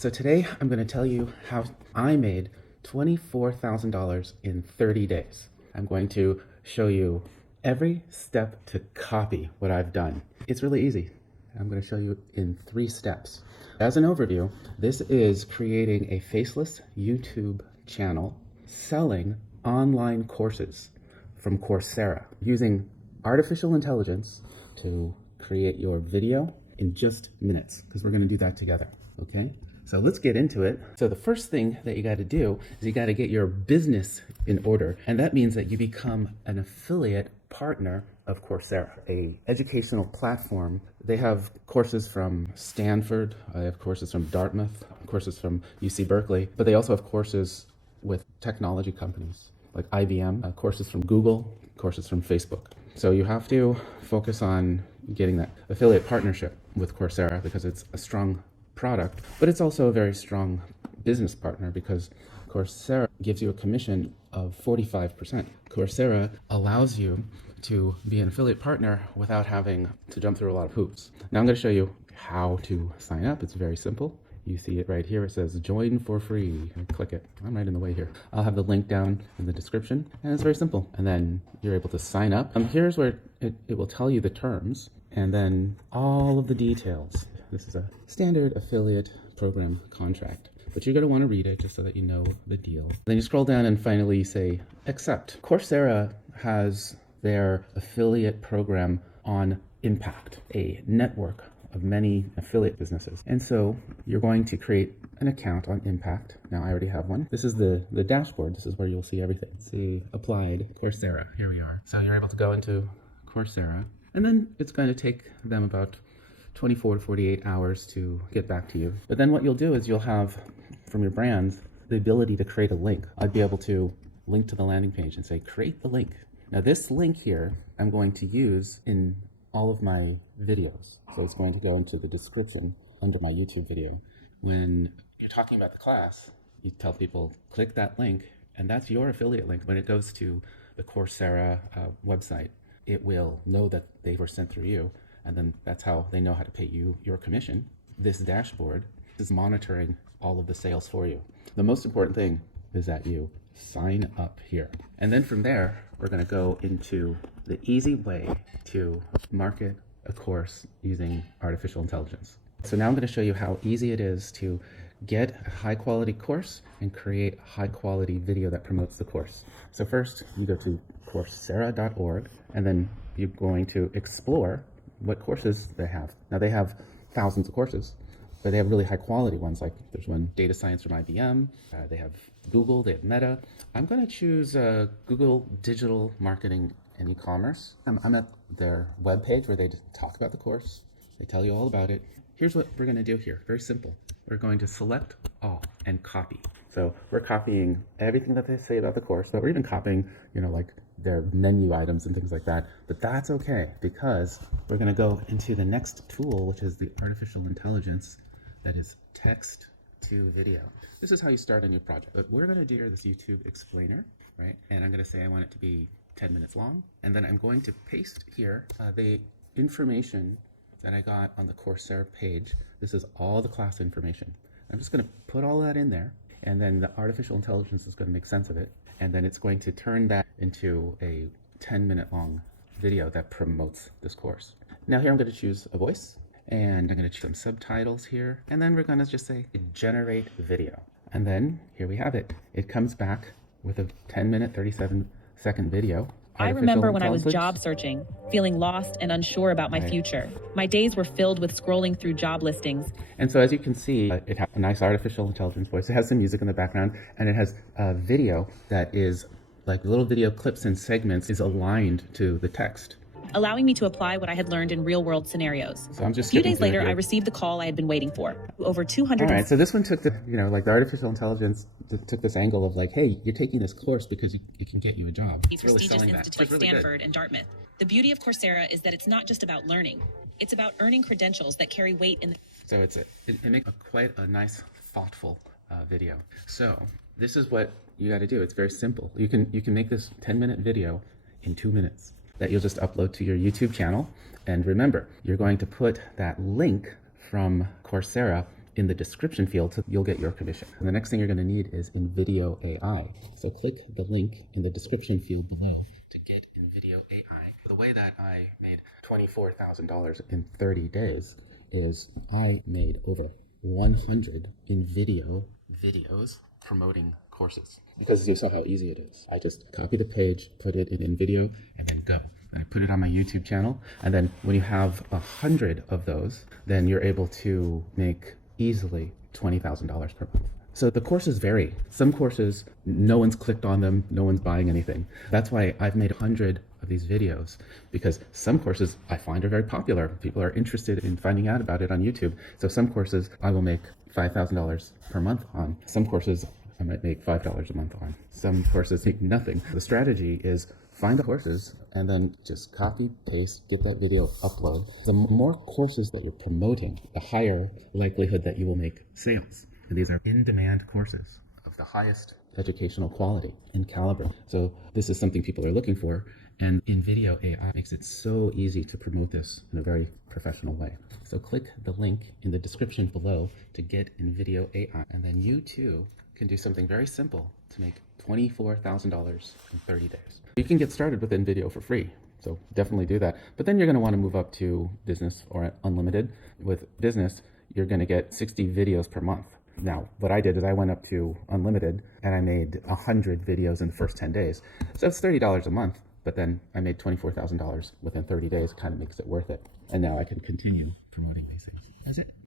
So today I'm going to tell you how I made $24,000 in 30 days. I'm going to show you every step to copy what I've done. It's really easy. I'm going to show you in 3 steps. As an overview, this is creating a faceless YouTube channel selling online courses from Coursera using artificial intelligence to create your video in just minutes, because we're going to do that together. Okay, so let's get into it. So the first thing that you got to do is you got to get your business in order, and that means that you become an affiliate partner of Coursera, a educational platform. They have courses from Stanford, they have courses from Dartmouth, courses from UC Berkeley, but they also have courses with technology companies like IBM, courses from Google, courses from Facebook. So you have to focus on getting that affiliate partnership with Coursera because it's a strong product, but it's also a very strong business partner because Coursera gives you a commission of 45%. Coursera allows you to be an affiliate partner without having to jump through a lot of hoops. Now I'm going to show you how to sign up. It's very simple. You see it right here. It says join for free. Click it. I'm right in the way here. I'll have the link down in the description, and it's very simple. And then you're able to sign up. Here's where it will tell you the terms and then all of the details. This is a standard affiliate program contract, but you're going to want to read it just so that you know the deal. Then you scroll down and finally say accept. Coursera has their affiliate program on Impact, a network of many affiliate businesses. And so you're going to create an account on Impact. Now I already have one. This is the dashboard. This is where you'll see everything. See applied Coursera. Here we are. So you're able to go into Coursera, and then it's going to take them about 24 to 48 hours to get back to you. But then what you'll do is you'll have from your brands the ability to create a link. I'd be able to link to the landing page and say create the link. Now this link here I'm going to use in all of my videos. So it's going to go into the description under my YouTube video. When you're talking about the class, you tell people click that link, and that's your affiliate link. When it goes to the Coursera website, it will know that they were sent through you, and then that's how they know how to pay you your commission. This dashboard is monitoring all of the sales for you. The most important thing is that you sign up here. And then from there, we're going to go into the easy way to market a course using artificial intelligence. So now I'm going to show you how easy it is to get a high quality course and create a high quality video that promotes the course. So first you go to Coursera.org, and then you're going to explore what courses they have. Now they have thousands of courses, but they have really high quality ones. Like there's one data science from IBM, they have Google, they have Meta. I'm going to choose Google Digital Marketing and E-commerce. I'm at their webpage where they just talk about the course. They tell you all about it. Here's what we're going to do here. Very simple. We're going to select all and copy. So we're copying everything that they say about the course, but we're even copying, like their menu items and things like that. But that's okay, because we're going to go into the next tool, which is the artificial intelligence that is text to video. This is how you start a new project. But we're going to do this YouTube explainer, right? And I'm going to say I want it to be 10 minutes long. And then I'm going to paste here the information that I got on the Coursera page. This is all the class information. I'm just going to put all that in there, and then the artificial intelligence is going to make sense of it. And then it's going to turn that into a 10-minute long video that promotes this course. Now here I'm going to choose a voice, and I'm going to choose some subtitles here, and then we're going to just say generate video. And then here we have it. It comes back with a 10-minute, 37-second video. I remember when I was job searching, feeling lost and unsure about my future. My days were filled with scrolling through job listings. And so as you can see, it has a nice artificial intelligence voice. It has some music in the background, and it has a video that is like little video clips and segments is aligned to the text, allowing me to apply what I had learned in real-world scenarios. So I'm just a few days later, I received the call I had been waiting for. Over 200. All right, so this one took the, like the artificial intelligence took this angle of like, hey, you're taking this course because it can get you a job. It's prestigious institutes like Stanford and Dartmouth. The beauty of Coursera is that it's not just about learning. It's about earning credentials that carry weight in the... So it makes quite a nice, thoughtful video. So this is what you got to do. It's very simple. You can make this 10-minute video in 2 minutes that you'll just upload to your YouTube channel. And remember, you're going to put that link from Coursera in the description field so you'll get your commission. And the next thing you're going to need is Invideo AI. So click the link in the description field below to get Invideo AI. The way that I made $24,000 in 30 days is I made over 100 Invideo videos promoting courses, because you saw how easy it is. I just copy the page, put it in Invideo, and then go. And I put it on my YouTube channel. And then when you have 100 of those, then you're able to make easily $20,000 per month. So the courses vary. Some courses, no one's clicked on them, no one's buying anything. That's why I've made 100 of these videos, because some courses I find are very popular. People are interested in finding out about it on YouTube. So some courses I will make $5,000 per month on. Some courses I might make $5 a month on. Some courses make nothing. The strategy is find the courses and then just copy, paste, get that video upload. The more courses that you're promoting, the higher likelihood that you will make sales. And these are in-demand courses of the highest educational quality and caliber. So this is something people are looking for, and Invideo AI makes it so easy to promote this in a very professional way. So click the link in the description below to get Invideo AI, and then you too can do something very simple to make $24,000 in 30 days. You can get started with Invideo for free, so definitely do that. But then you're going to want to move up to business or unlimited. With business, you're going to get 60 videos per month. Now, what I did is I went up to unlimited and I made 100 videos in the first 10 days. So it's $30 a month, but then I made $24,000 within 30 days. It kind of makes it worth it. And now I can continue promoting these things. That's it.